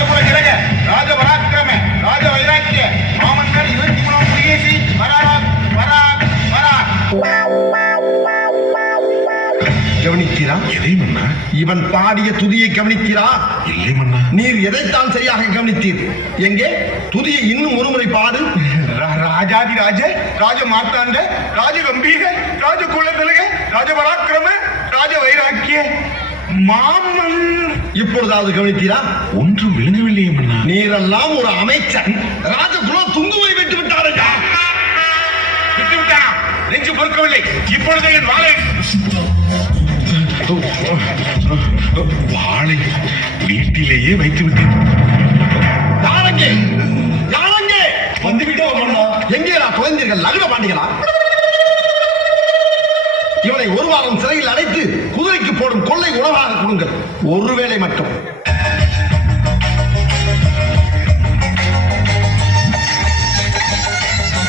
ராஜகுல திலக, ராஜ பராக்கிரம, ராஜ வைராக்கிய, மாமன்னர் 23 புலிகேசி, வராக் வராக் வராக். கவனித்தீரா? எதை மன்னா? இவன் பாடிய துதியை கவனித்தீரா? இல்லை மன்னா. நீர் எதைத்தான் சரியாக கவனித்தீர்? எங்கே துதியை இன்னும் ஒருமுறை பாடு. ராஜாதி ராஜ, ராஜ மார்த்தாண்ட, ராஜ கம்பீர, ராஜ குலதிலக, ராஜ பராக்கிரம, ராஜ வைராக்கிய, மாமன். இப்பொழுதாவது கவனித்தீரா? ஒன்றும் விளங்கவில்லையே மன்னா. நீரெல்லாம் ஒரு அமைச்சன் ராஜகுல துங்குவை விட்டு விட்டாரையா? விட்டு விட்டானா? நெஞ்சு பொறுக்கவில்லை. இப்பொழுது என் வாளை வாளை வீட்டிலேயே வைத்து விட்டேன். யாரங்கே யாரங்கே வந்துவிட்டோம். எங்கேடா குழந்தைகள்? லகுட பாண்டிகளா? இவனை ஒரு வாரம் சிறையில் அடைத்து குதிரைக்கு போடும் கொள்ளை உணவாக கொடுங்கள். ஒருவேளை மட்டும்